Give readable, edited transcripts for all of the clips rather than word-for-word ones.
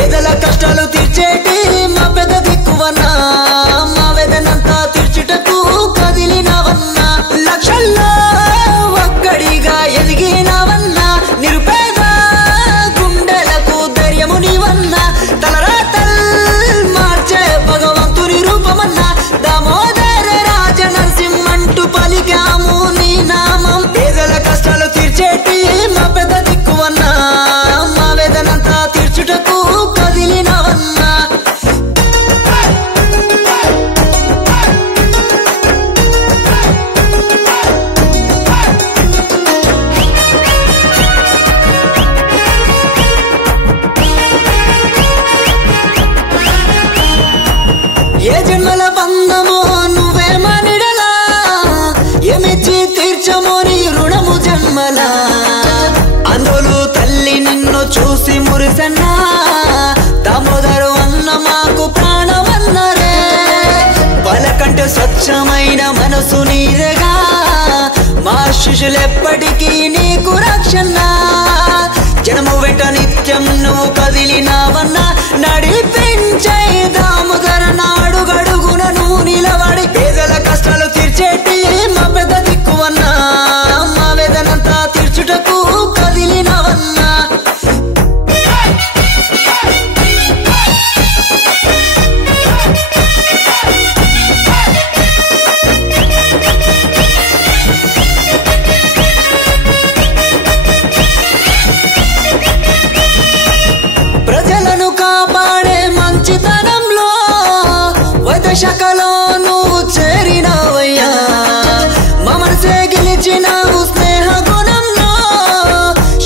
పేదల కష్టాలు తీర్చేటి మా పెద్ద దిక్కువన్నా మా వేదనంతా తీర్చుటకు కదిలినవన్నా లక్షల్లో ఒక్కడిగా ఎదిగినవన్నా నిరుపేద గుండెలకు ధైర్యము నీవన్నా తలరాతల్ మార్చే భగవంతుని రూపమన్నా దామోదర రాజ నరసింహంటూ పలికాము నీ నామం పేదల కష్టాలు తీర్చేటి మా పెద్ద దిక్కువన్నా మా వేదనంతా తీర్చుటకు కదిలినవన్నా ఏ జన్మల బంధమో నువ్వే మనిడలా ఏమిచ్చి తీర్చమో నీ రుణము జన్మలా అందులు తల్లి నిన్ను చూసి మురిసన్నా దామోదరు అన్న మాకు ప్రాణమన్నరే పలకంటే స్వచ్ఛమైన మనసు నీదేగా మా శిష్యులెప్పటికీ నీకు రక్షణ జనము వెంట నిత్యం నువ్వు కదిలినావన్నా నడిపించే దామోదర నాడుగడుగున నువ్వు నిలబడి పేదల కష్టాలు తీర్చేటి మా పెద్ద దిక్కువన్నా మా వేదనంతా తీర్చుటకు కదిలినవన్నా ప్రజలను కాపాడే మంచితనంలో వైద్య శాఖలో నువ్వు చేరినావయ్యా మా మనసే గెలిచినావు స్నేహ గుణంలో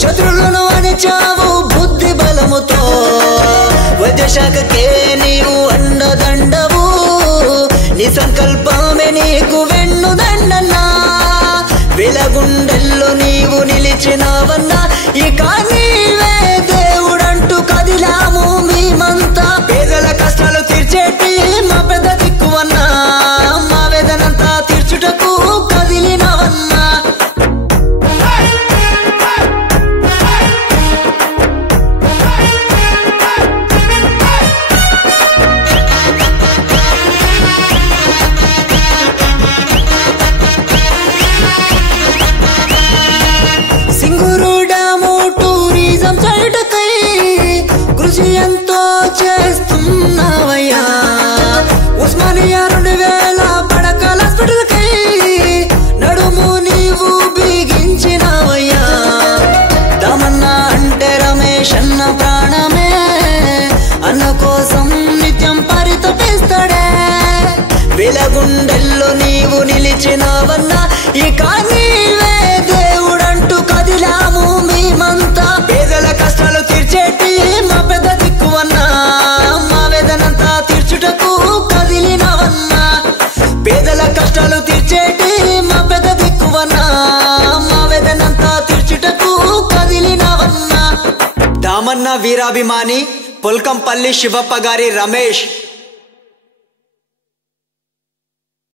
శత్రులను అణిచావు బుద్ధి బలముతో వైద్య శాఖకే నీవు అండదండవు నీ సంకల్పమే నీకు వెన్నుదండన్నా వెలగుండెల్లో నీవు నిలిచినావన్నా ఇక నీవే దేవుడంటూ కదిలాము మేమంతా పేదల కష్టాలు తీర్చేటి మా పెద్ద దిక్కువన్నా మా వేదనంతా తీర్చుటకు కదిలినవన్నా సింగూరు డ్యాము టూరిజం సైట్కై కృషి ఎంతో చేస్తున్నావయ్యా ఉస్మానియా 2000 పడకల హాస్పిటల్కై నడుము నీవు బిగించినావయ్యా దామన్న అంటే రమేష్ అన్న ప్రాణమే అన్న కోసం నిత్యం పరితపిస్తాడే వెలగుండెల్లో నీవు నిలిచినావన్నా ఇక నీవే దేవుడంటూ కదిలాము మేమంతా పేదల కష్టాలు తీర్చేటి మా పెద్ద దిక్కువన్నా మా వేదనంతా తీర్చుటకు కదిలినవన్నా పేదల కష్టాలు తీర్చేటి మా పెద్ద దిక్కువన్నా మా వేదనంతా తీర్చుటకు కదిలినవన్నా దామన్న వీరాభిమాని పొల్కంపల్లి శివప్ప గారి రమేష్